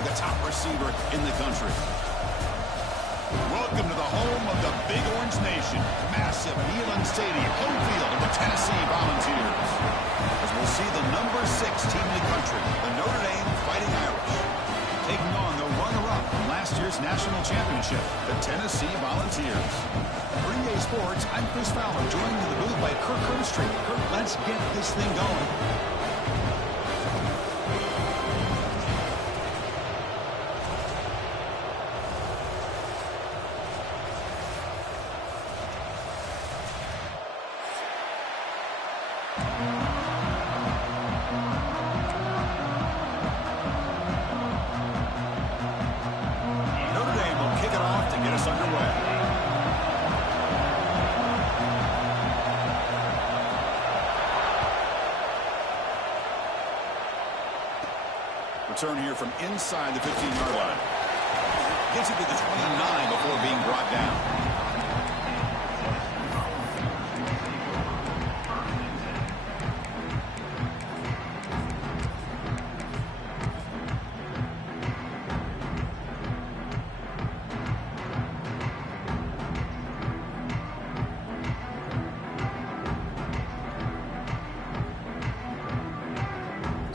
for the top receiver in the country. Welcome to the home of the Big Orange Nation. Massive Neyland Stadium, home field of the Tennessee Volunteers. As we'll see the number 6 team in the country, the Notre Dame Fighting Irish, taking on the runner-up from last year's national championship, the Tennessee Volunteers. For EA Sports, I'm Chris Fowler, joined in the booth by Kirk Herbstreit. Kirk, let's get this thing going. Return here from inside the 15-yard line. Gets it to the 29 before being brought down.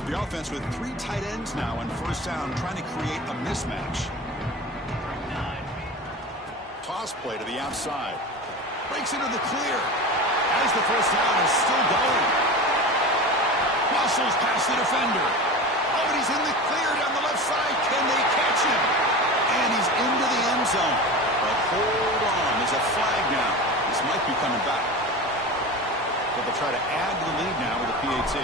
The offense with 3 tight ends now on first down, trying to create a mismatch. Toss play to the outside. Breaks into the clear. As the first down is still going. Muscles past the defender. Oh, and he's in the clear down the left side. Can they catch him? And he's into the end zone. But hold on. There's a flag now. This might be coming back. But they'll try to add to the lead now with a PAT.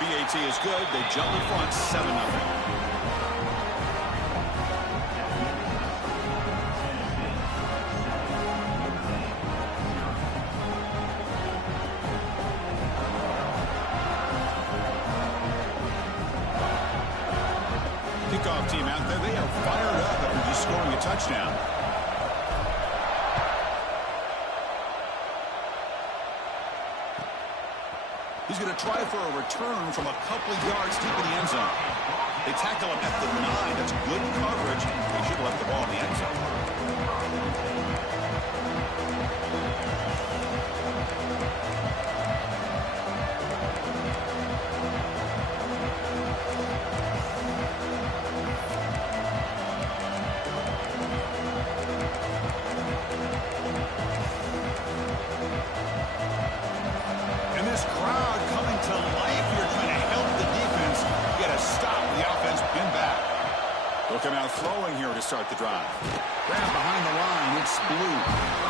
PAT is good. They jump in front, 7-0. Kickoff team out there. They are fired up after just scoring a touchdown. He's going to try for a return from a couple of yards deep in the end zone. They tackle him at the 9. That's good coverage. They should have left the ball in the end zone. Come out throwing here to start the drive. Grab behind the line, it's Blue.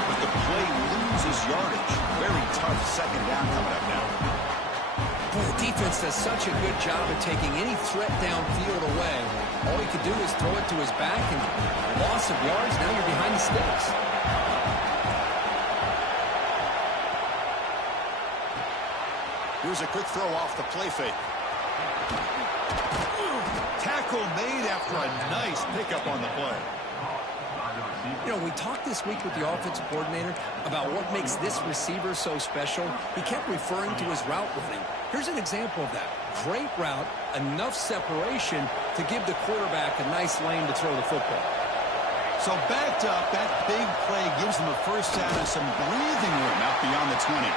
But the play loses yardage. Very tough second down coming up now. Boy, the defense does such a good job of taking any threat downfield away. All he could do is throw it to his back, and loss of yards, now you're behind the sticks. Here's a quick throw off the play fake. Tackle made after a nice pickup on the play. You know, we talked this week with the offensive coordinator about what makes this receiver so special. He kept referring to his route running. Here's an example of that. Great route, enough separation to give the quarterback a nice lane to throw the football. So backed up, that big play gives them a first down and some breathing room out beyond the 20.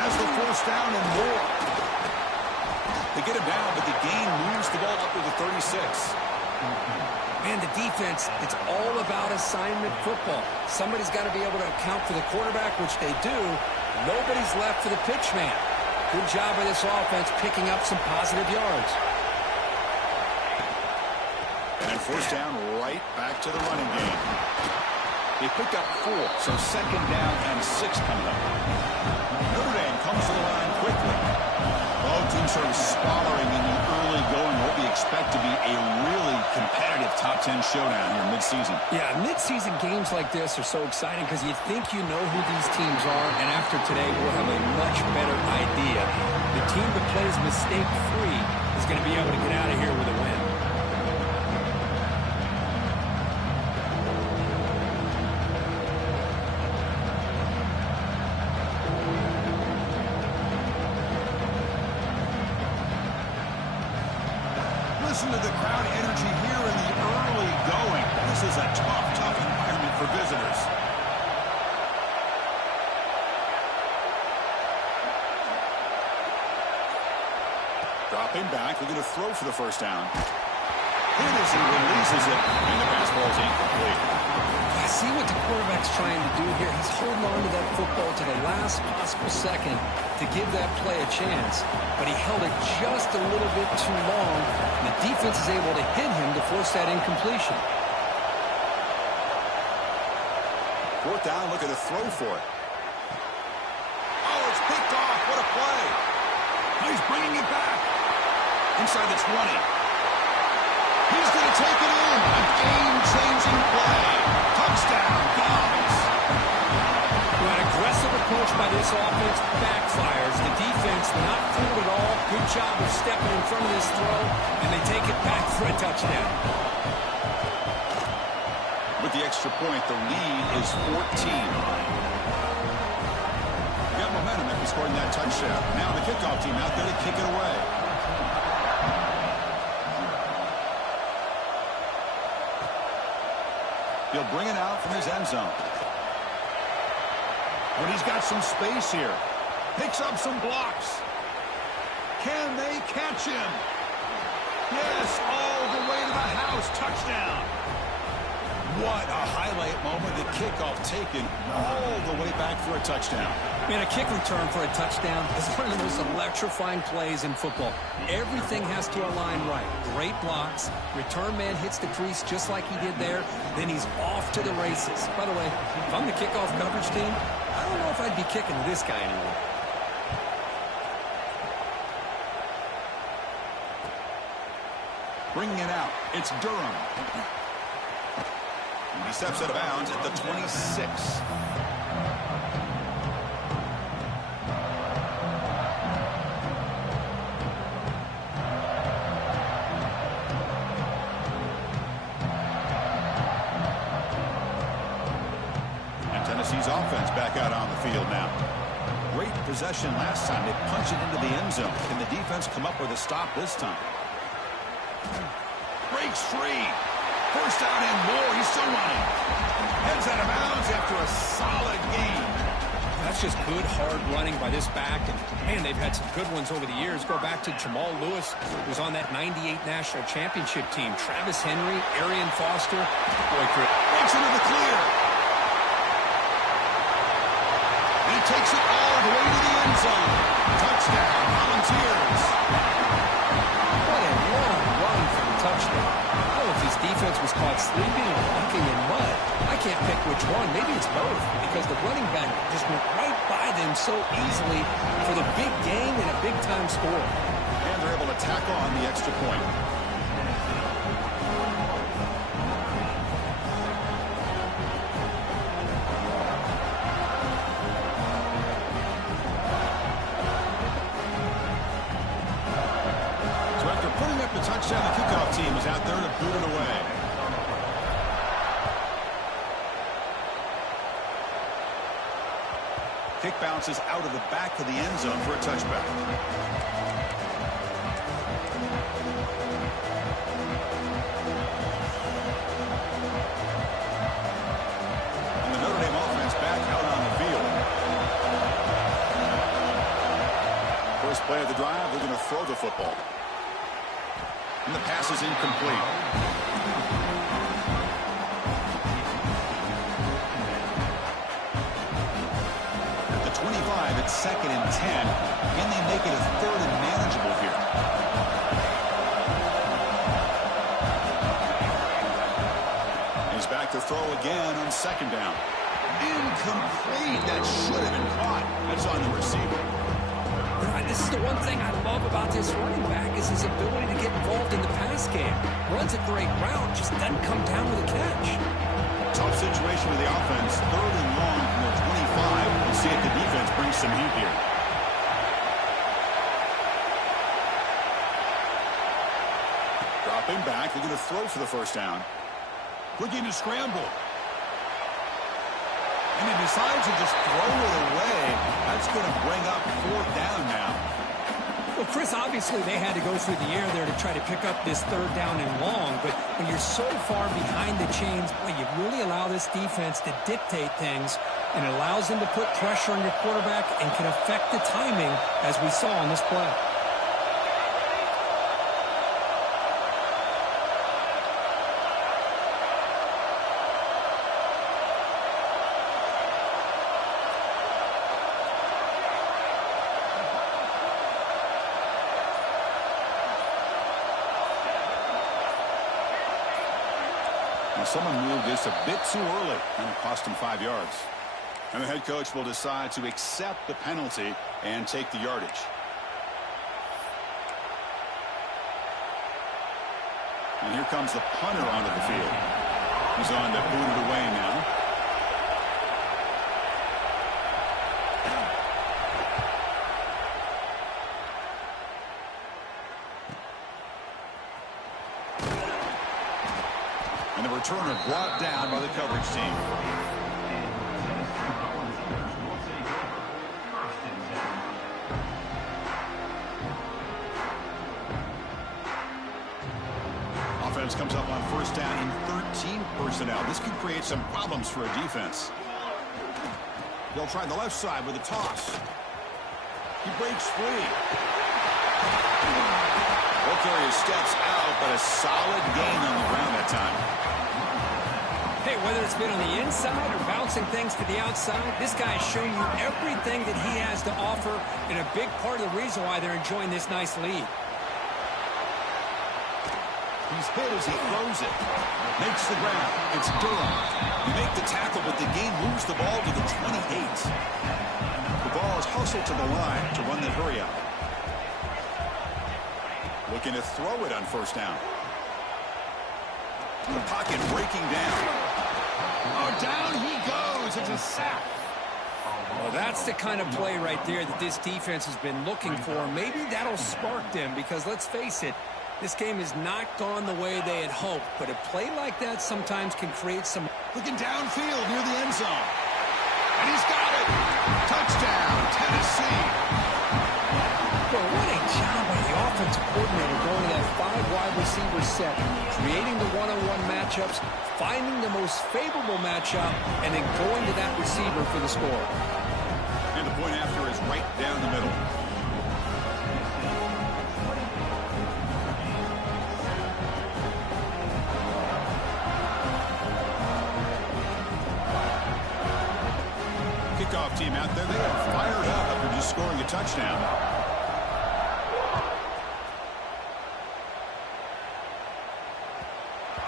That's the first down and more. They get him down, but the gain moves the ball up to the 36. Man, the defense, it's all about assignment football. Somebody's got to be able to account for the quarterback, which they do. Nobody's left for the pitch man. Good job by this offense picking up some positive yards. And first down, right back to the running game. They picked up 4, so second down and 6 coming up. Notre Dame comes to the line quickly. Both teams sort of sputtering in the early going. What we expect to be a really competitive top 10 showdown here mid-season. Yeah, mid-season games like this are so exciting because you think you know who these teams are, and after today we'll have a much better idea. The team that plays mistake-free is going to be able to get out of here with a win. Listen to the crowd energy here in the early going. This is a tough environment for visitors. Dropping back, they're going to throw for the first down. Hit as he releases it, and the pass ball is incomplete. I see what the quarterback's trying to do here. He's holding on to that football to the last possible second to give that play a chance. But he held it just a little bit too long, and the defense is able to hit him to force that incompletion. Fourth down, looking to throw for it. Oh, it's picked off. What a play. He's bringing it back. Inside the 20. He's going to take it in. A game-changing play. Touchdown, Browns. An aggressive approach by this offense backfires. The defense not fooled at all. Good job of stepping in front of this throw, and they take it back for a touchdown. With the extra point, the lead is 14. Got momentum after scoring that touchdown. Now the kickoff team out there to kick it away. He'll bring it out from his end zone. But he's got some space here. Picks up some blocks. Can they catch him? Yes, all the way to the house. Touchdown. What a highlight moment. The kickoff taken all the way back for a touchdown. Man, a kick return for a touchdown is one of the most electrifying plays in football. Everything has to align right. Great blocks. Return man hits the crease just like he did there. Then he's off to the races. By the way, if I'm the kickoff coverage team, I don't know if I'd be kicking to this guy anymore. Bringing it out. It's Durham. He steps out of bounds at the 26. And Tennessee's offense back out on the field now. Great possession last time. They punch it into the end zone. Can the defense come up with a stop this time? Breaks free. First down and more. He's still running. Heads out of bounds after a solid game. That's just good, hard running by this back. And, man, they've had some good ones over the years. Go back to Jamal Lewis, who was on that 98 National Championship team. Travis Henry, Arian Foster. Boy, breaks into the clear. And he takes it all the way to the end zone. Touchdown, Volunteers. What a long run for the touchdown. If his defense was caught sleeping or walking in mud, I can't pick which one. Maybe it's both, because the running back just went right by them so easily for the big game and a big-time score. And they're able to tackle on the extra point. The touchdown, the kickoff team is out there to boot it away. Kick bounces out of the back of the end zone for a touchback. And the Notre Dame offense back out on the field. First play of the drive, they're going to throw the football. And the pass is incomplete. At the 25, it's 2nd and 10. And they make it a 3rd and manageable here. He's back to throw again on 2nd down. Incomplete. That should have been caught. That's on the receiver. This is the one thing I love about this running back is his ability to get involved in the pass game. Runs a great route, just doesn't come down with a catch. Tough situation with the offense. 3rd and long from their 25. We'll see if the defense brings some heat here. Dropping back. They're going to throw for the first down. Looking to scramble. And he decides to just throw it away. That's going to bring up 4th down now. Well, Chris, obviously they had to go through the air there to try to pick up this third down and long, but when you're so far behind the chains, boy, you really allow this defense to dictate things, and it allows them to put pressure on your quarterback and can affect the timing, as we saw on this play. Someone moved this a bit too early, and it cost him 5 yards. And the head coach will decide to accept the penalty and take the yardage. And here comes the punter onto the field. He's on to boot it away now. And the returner brought down by the coverage team. Offense comes up on first down in 13 personnel. This could create some problems for a defense. They'll try the left side with a toss. He breaks free. Ball carrier steps out, but a solid gain on the ground that time. Hey, whether it's been on the inside or bouncing things to the outside, this guy has shown you everything that he has to offer, and a big part of the reason why they're enjoying this nice lead. He's hit as he throws it. Makes the ground. It's Durham. You make the tackle, but the game moves the ball to the 28. The ball is hustled to the line to run the hurry out. Looking to throw it on first down. The pocket breaking down. Oh, down he goes. It's a sack. Well, that's the kind of play right there that this defense has been looking for. Maybe that'll spark them because, let's face it, this game has not gone the way they had hoped. But a play like that sometimes can create some... Looking downfield near the end zone. And he's got it. Touchdown, Tennessee. Well, what a job by the offensive coordinator going to that 5-wide receiver set, creating the one-on-one matchups, finding the most favorable matchup, and then going to that receiver for the score. And the point after is right down the middle. Kickoff team out there, they are fired up after just scoring a touchdown.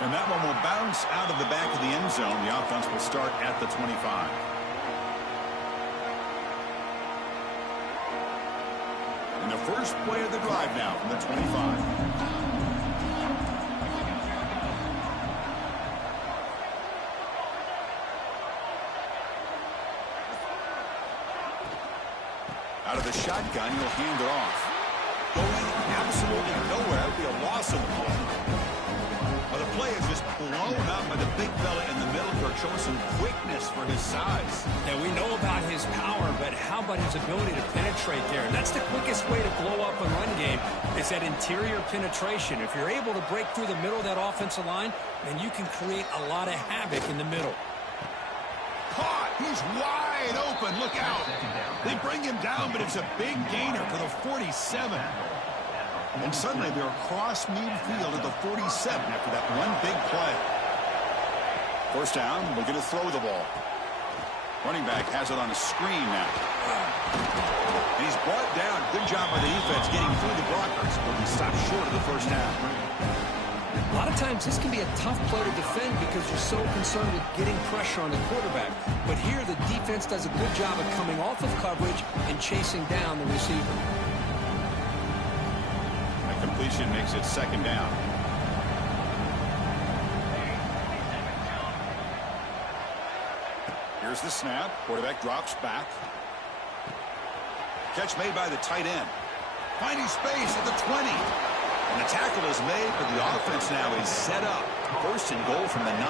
And that one will bounce out of the back of the end zone. The offense will start at the 25. And the first play of the drive now from the 25. Out of the shotgun, he'll hand it off. Going absolutely nowhere. It'll be a loss of the ball. The play is just blown up by the big fella in the middle. They're showing some quickness for his size. And we know about his power, but how about his ability to penetrate there? And that's the quickest way to blow up a run game, is that interior penetration. If you're able to break through the middle of that offensive line, then you can create a lot of havoc in the middle. Caught! He's wide open. Look out. They bring him down, but it's a big gainer to the 47. And suddenly they're across midfield at the 47 after that one big play. First down, we're going to throw the ball. Running back has it on a screen now. And he's brought down. Good job by the defense getting through the blockers, but he stopped short of the first down. A lot of times this can be a tough play to defend because you're so concerned with getting pressure on the quarterback. But here the defense does a good job of coming off of coverage and chasing down the receiver. Completion makes it second down. Here's the snap. Quarterback drops back. Catch made by the tight end. Finding space at the 20. And the tackle is made, but the offense now is set up. First and goal from the 9.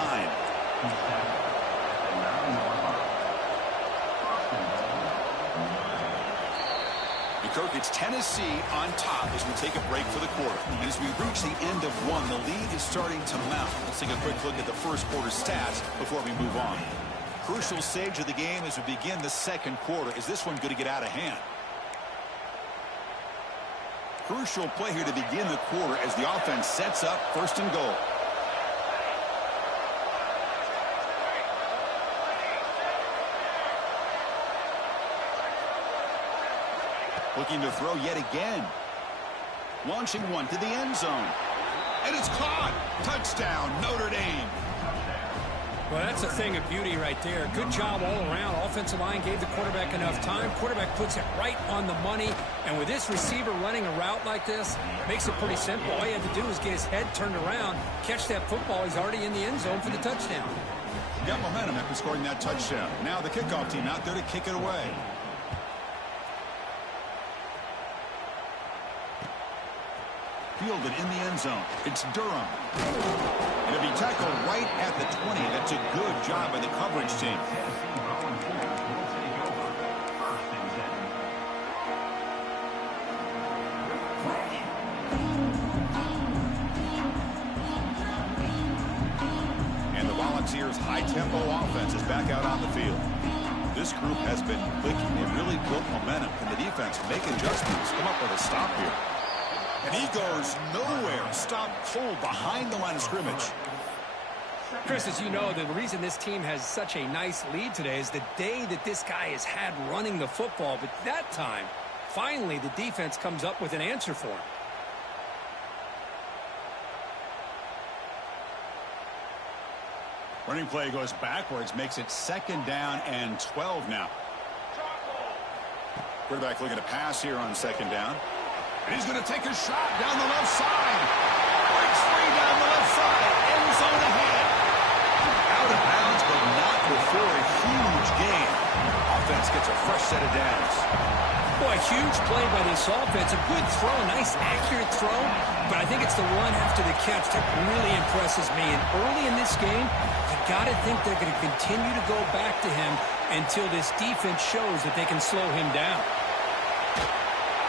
Kirk, it's Tennessee on top as we take a break for the quarter. And as we reach the end of one, the lead is starting to mount. Let's take a quick look at the first quarter stats before we move on. Crucial stage of the game as we begin the second quarter. Is this one going to get out of hand? Crucial play here to begin the quarter as the offense sets up first and goal. Looking to throw yet again. Launching one to the end zone. And it's caught. Touchdown, Notre Dame. Well, that's a thing of beauty right there. Good job all around. Offensive line gave the quarterback enough time. Quarterback puts it right on the money. And with this receiver running a route like this, makes it pretty simple. All you have to do is get his head turned around, catch that football. He's already in the end zone for the touchdown. Got momentum after scoring that touchdown. Now the kickoff team out there to kick it away. Fielded in the end zone. It's Durham. And it'll be tackled right at the 20. That's a good job by the coverage team. And the Volunteers' high-tempo offense is back out on the field. This group has been clicking. They've really built momentum. Can the defense make adjustments? Come up with a stop here. And he goes nowhere. Stop cold behind the line of scrimmage. Chris, as you know, the reason this team has such a nice lead today is the day that this guy has had running the football. But that time, finally, the defense comes up with an answer for him. Running play goes backwards, makes it 2nd down and 12 now. Quarterback looking to pass here on 2nd down. And he's going to take a shot down the left side. Breaks free down the left side. End zone ahead. Out of bounds, but not before a huge gain. Offense gets a fresh set of downs. Boy, huge play by this offense. A good throw, nice accurate throw. But I think it's the run after the catch that really impresses me. And early in this game, you got to think they're going to continue to go back to him until this defense shows that they can slow him down.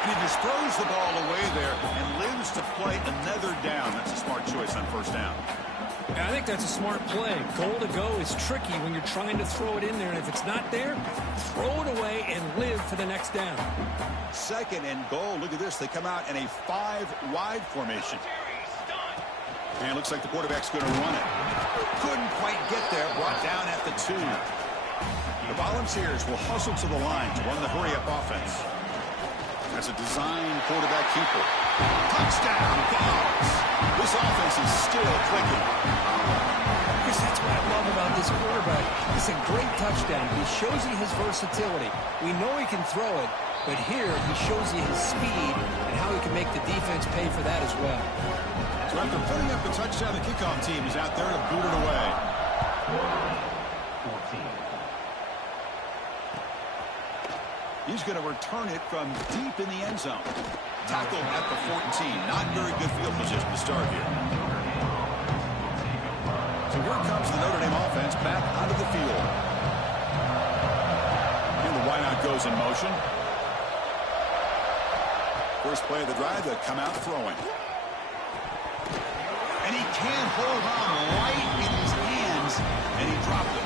And he just throws the ball away there and lives to play another down. That's a smart choice on 1st down. Yeah, I think that's a smart play. Goal to go is tricky when you're trying to throw it in there. And if it's not there, throw it away and live for the next down. 2nd and goal. Look at this. They come out in a 5-wide formation. And it looks like the quarterback's going to run it. Couldn't quite get there. Brought down at the 2. The Volunteers will hustle to the line to run the hurry-up offense. That's a design quarterback keeper. Touchdown, Vols. This offense is still clicking. Chris, that's what I love about this quarterback. It's a great touchdown. He shows you his versatility. We know he can throw it, but here he shows you his speed and how he can make the defense pay for that as well. So after putting up the touchdown, the kickoff team is out there to boot it away. 14. He's going to return it from deep in the end zone. Tackled at the 14. Not very good field position to start here. So here comes the Notre Dame offense back onto the field. And the wideout goes in motion. First play of the drive, they come out throwing. And he can't hold on right in his hands, and he dropped it.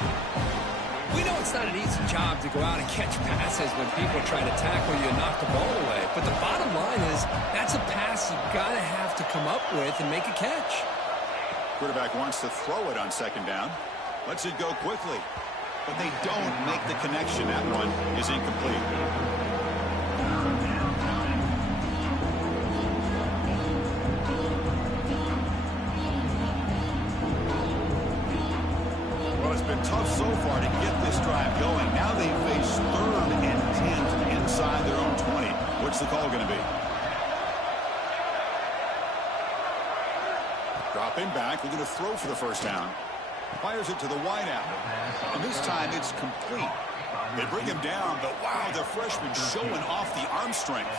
We know it's not an easy job to go out and catch passes when people try to tackle you and knock the ball away. But the bottom line is that's a pass you've got to have to come up with and make a catch. Quarterback wants to throw it on 2nd down. Lets it go quickly. But they don't make the connection. That one is incomplete. Tough so far to get this drive going. Now they face 3rd and 10 inside their own 20. What's the call going to be? Dropping back, looking to throw for the 1st down. Fires it to the wideout. And this time it's complete. They bring him down, but wow, the freshman showing off the arm strength.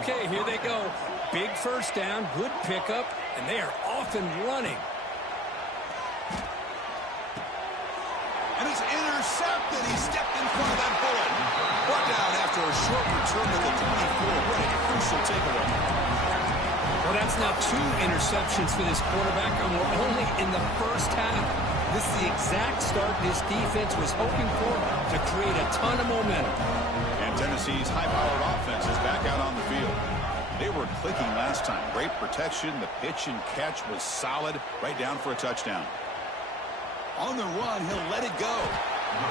Okay, here they go. Big 1st down, good pickup, and they are off and running. And He's intercepted. He stepped in front of that bullet. Brought down after a short return to the 24. What a crucial takeaway. Well, that's now 2 interceptions for this quarterback, and we're only in the first half. This is the exact start this defense was hoping for to create a ton of momentum. And Tennessee's high-powered offense is back out on the field. They were clicking last time. Great protection. The pitch and catch was solid. Right down for a touchdown. On the run, he'll let it go.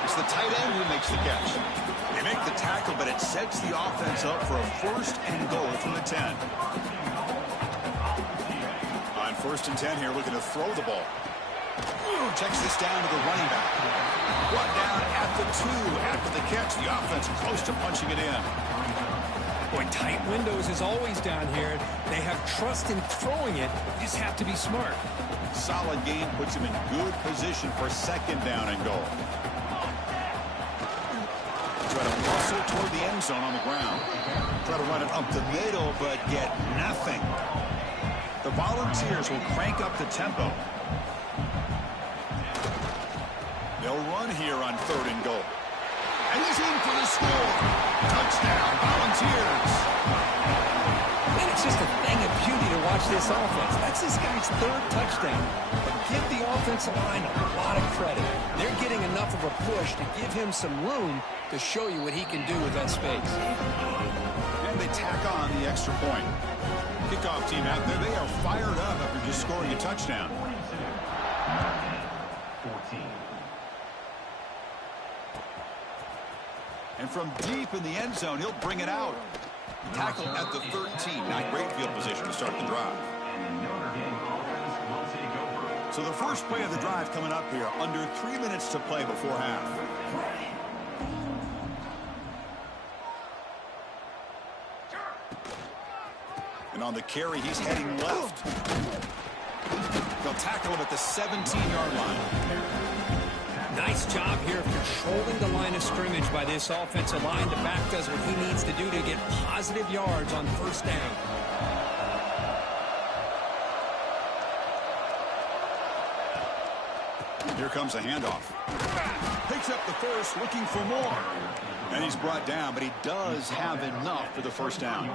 It's the tight end who makes the catch. They make the tackle, but it sets the offense up for a 1st and goal from the 10. On 1st and 10 here, looking to throw the ball. Checks this down to the running back. Brought down at the 2 after the catch. The offense close to punching it in. Boy, tight windows is always down here. They have trust in throwing it. You just have to be smart. Solid game puts him in good position for 2nd down and goal. Try to muscle toward the end zone on the ground. Try to run it up the middle, but get nothing. The Volunteers will crank up the tempo. They'll run here on 3rd and goal. And he's in for the score. Touchdown, Volunteers. Man, it's just a thing of beauty to watch this offense. That's this guy's 3rd touchdown. But give the offensive line a lot of credit. They're getting enough of a push to give him some room to show you what he can do with that space. And they tack on the extra point. Kickoff team out there, they are fired up after just scoring a touchdown. 14. And from deep in the end zone, he'll bring it out. Tackle at the 13. Not great field position to start the drive. So the first play of the drive coming up here. Under 3 minutes to play before half. And on the carry, he's heading left. They'll tackle him at the 17-yard line. Nice job here of controlling the line of scrimmage by this offensive line. The back does what he needs to do to get positive yards on 1st down. Here comes a handoff. Picks up the 1st, looking for more. And he's brought down, but he does have enough for the 1st down.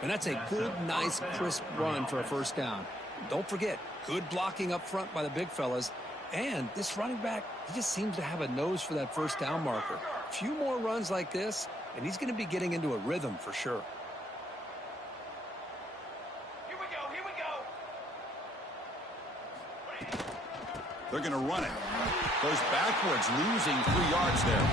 And that's a good, nice, crisp run for a 1st down. Don't forget, good blocking up front by the big fellas. And this running back, he just seems to have a nose for that 1st down marker. A few more runs like this, and he's going to be getting into a rhythm for sure. Here we go, here we go. They're going to run it. Goes backwards, losing 3 yards there.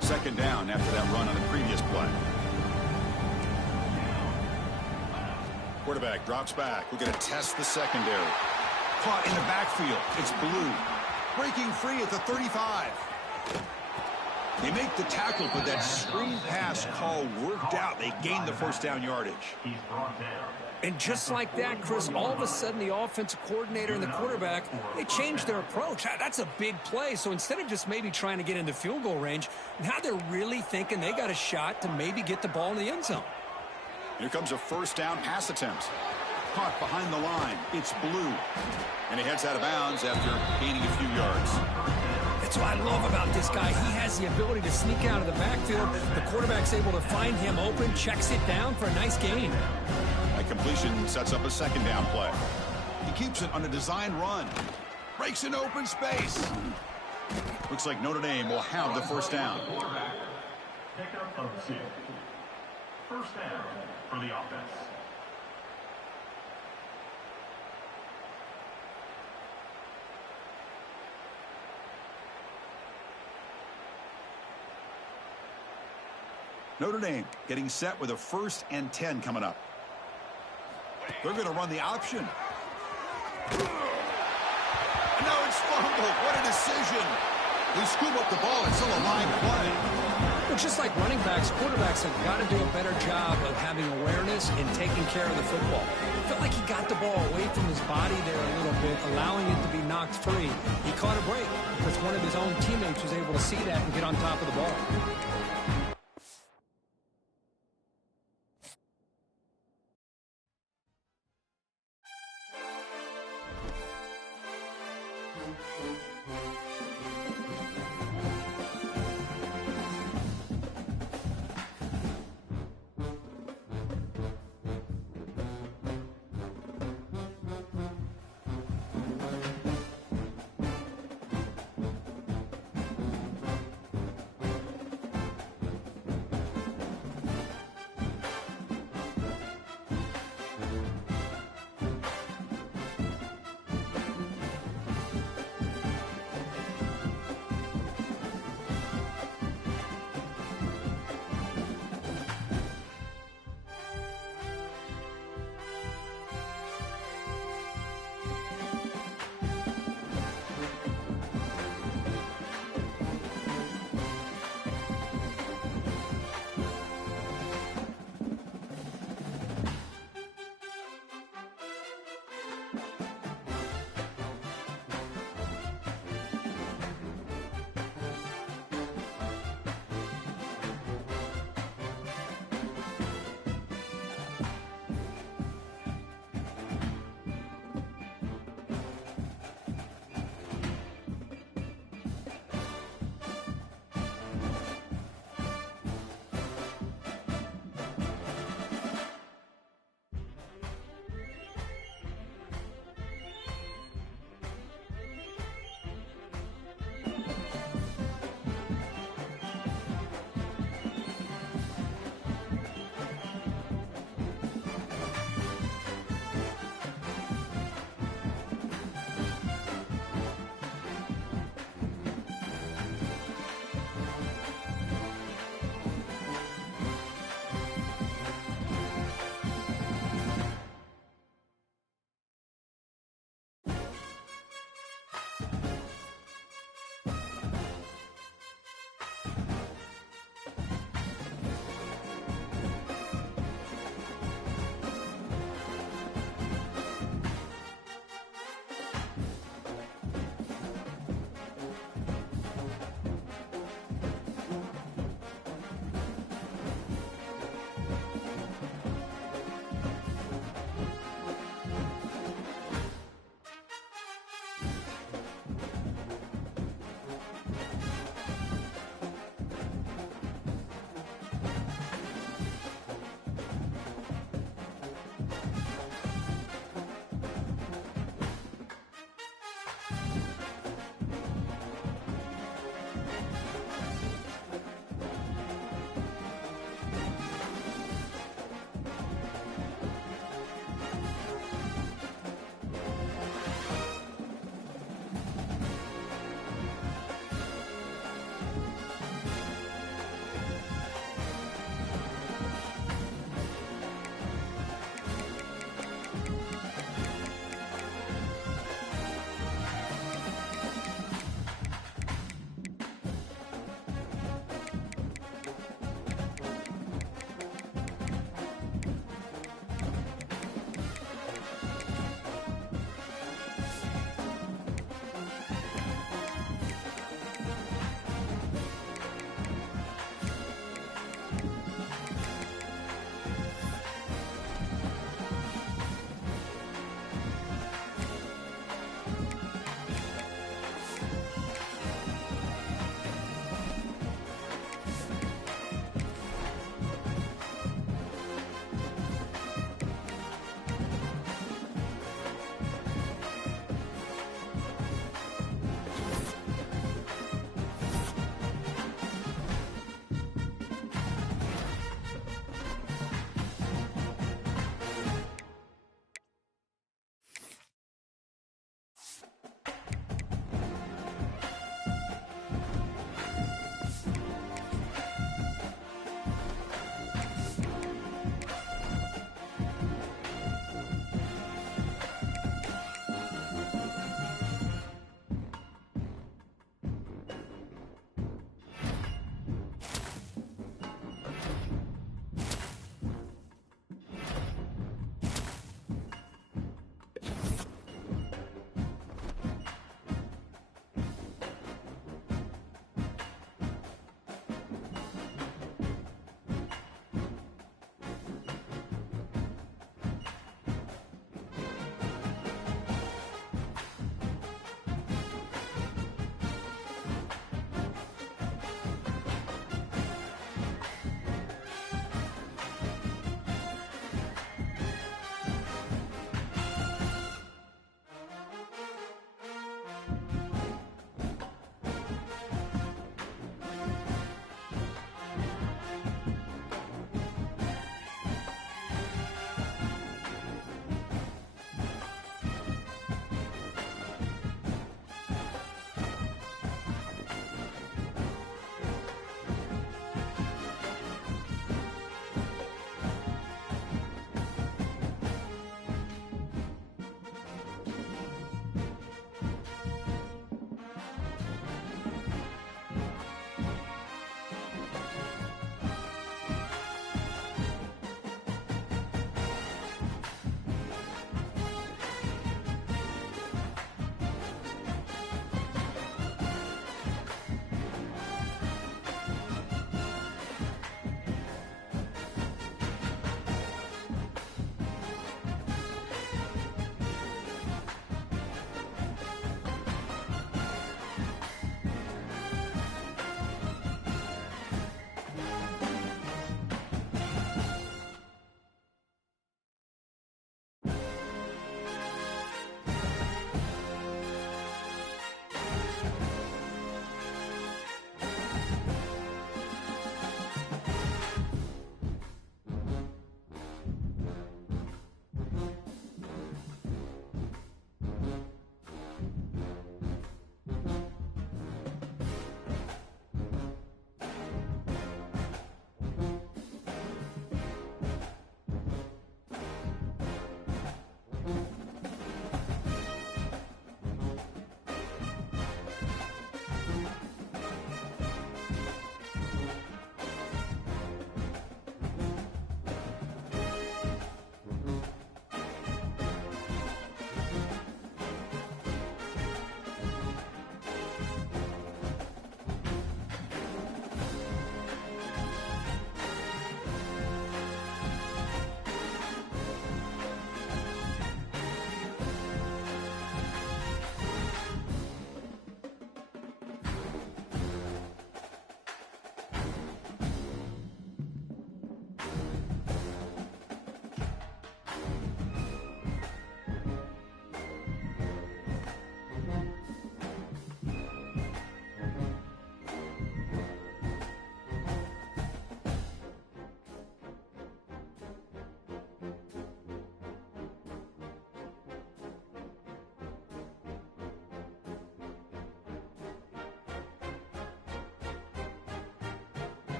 Second down after that run on the previous play. Quarterback drops back. We're going to test the secondary. Caught in the backfield. It's Blue. Breaking free at the 35. They make the tackle, but that screen pass call worked out. They gained the 1st down yardage. He's brought down. And just like that, Chris, all of a sudden the offensive coordinator and the quarterback, they changed their approach. That's a big play. So instead of just maybe trying to get into field goal range, now they're really thinking they got a shot to maybe get the ball in the end zone. Here comes a 1st down pass attempt. Caught behind the line. It's Blue. And he heads out of bounds after gaining a few yards. That's what I love about this guy. He has the ability to sneak out of the backfield. The quarterback's able to find him open, checks it down for a nice gain. That completion sets up a 2nd down play. He keeps it on a design run. Breaks an open space. Looks like Notre Dame will have the 1st down. Pickup of 2. 1st down for the offense. Notre Dame getting set with a 1st and 10 coming up. They're going to run the option. And now it's fumbled. What a decision. They scoop up the ball. It's still a line play. Well, just like running backs, quarterbacks have got to do a better job of having awareness and taking care of the football. It felt like he got the ball away from his body there a little bit, allowing it to be knocked free. He caught a break because one of his own teammates was able to see that and get on top of the ball.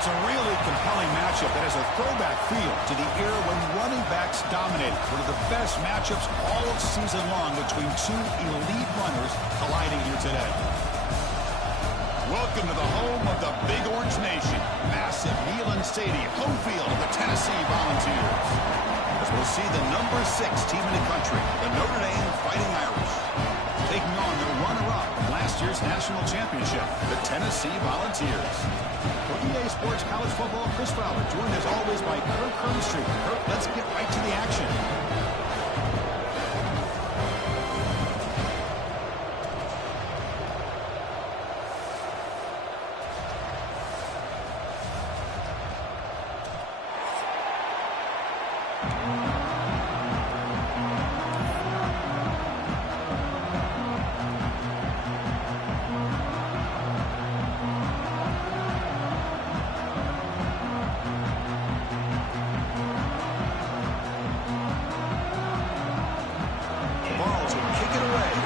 It's a really compelling matchup that has a throwback feel to the era when running backs dominated. One of the best matchups all of season long between two elite runners colliding here today. Welcome to the home of the Big Orange Nation. Massive Neyland Stadium, home field of the Tennessee Volunteers. As we'll see the number 6 team in the country, the Notre Dame Fighting Irish, taking on the runner-up from last year's national championship, the Tennessee Volunteers. For EA Sports College Football, Chris Fowler, joined as always by Kirk Herbstreit. Kirk, let's get right to the action.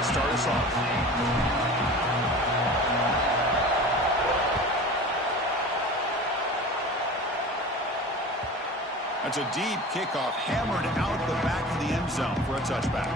Start us off. That's a deep kickoff, hammered out the back of the end zone for a touchback.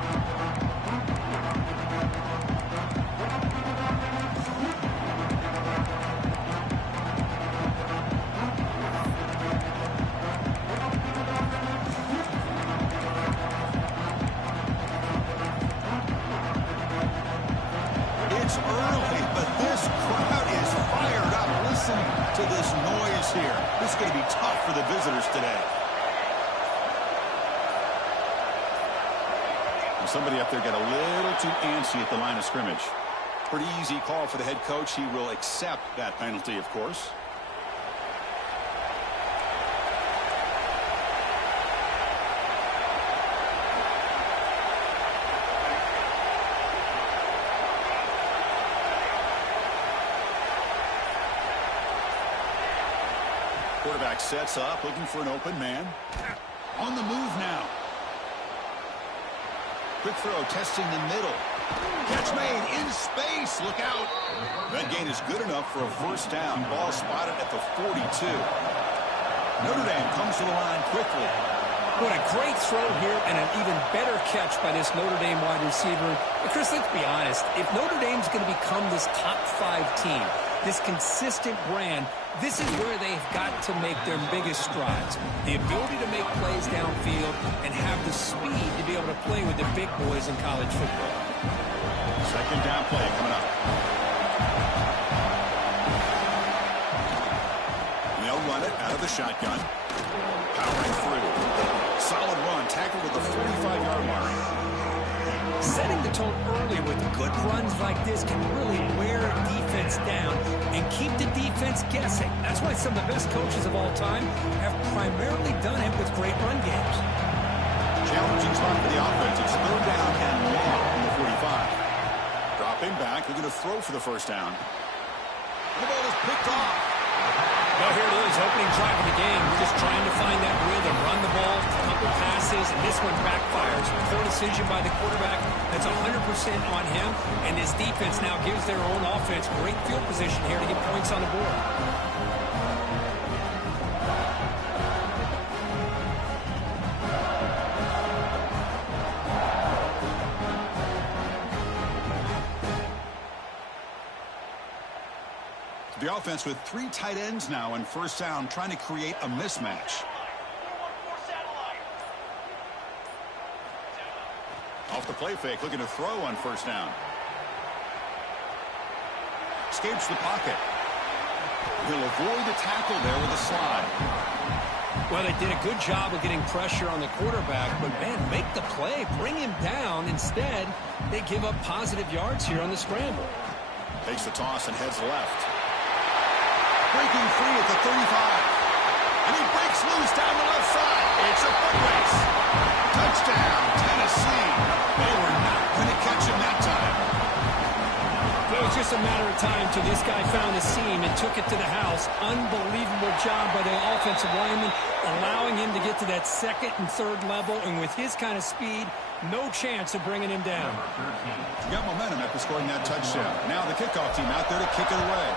Early, but this crowd is fired up. Listen to this noise here. This is going to be tough for the visitors today. And somebody up there got a little too antsy at the line of scrimmage. Pretty easy call for the head coach. He will accept that penalty, of course. Quarterback sets up, looking for an open man. On the move now. Quick throw, testing the middle. Catch made in space. Look out. That gain is good enough for a first down. Ball spotted at the 42. Notre Dame comes to the line quickly. What a great throw here and an even better catch by this Notre Dame wide receiver. But Chris, let's be honest. If Notre Dame's going to become this top 5 team, this consistent brand, this is where they've got to make their biggest strides. The ability to make plays downfield and have the speed to be able to play with the big boys in college football. Second down play coming up. They'll run it out of the shotgun. Powering through. Solid run, tackled at the 45-yard mark. Setting the tone early with good runs like this can really wear a defense down and keep the defense guessing. That's why some of the best coaches of all time have primarily done it with great run games. Challenging spot for the offense. It's third down and long from the 45. Dropping back, looking to throw for the first down. The ball is picked off. Well, here it is, opening drive of the game. We're just trying to find that rhythm, run the ball, couple passes, and this one backfires. Poor decision by the quarterback. That's 100% on him, and his defense now gives their own offense great field position here to get points on the board. The offense with 3 tight ends now in first down, trying to create a mismatch. Off the play fake, looking to throw on first down. Escapes the pocket. He'll avoid the tackle there with a slide. Well, they did a good job of getting pressure on the quarterback, but, man, make the play, bring him down. Instead, they give up positive yards here on the scramble. Takes the toss and heads left. Breaking free at the 35. And he breaks loose down the left side. It's a foot race. Touchdown, Tennessee. They were not going to catch him that time. It was just a matter of time till this guy found a seam and took it to the house. Unbelievable job by the offensive lineman, allowing him to get to that second and third level. And with his kind of speed, no chance of bringing him down. Got momentum after scoring that touchdown. Now the kickoff team out there to kick it away.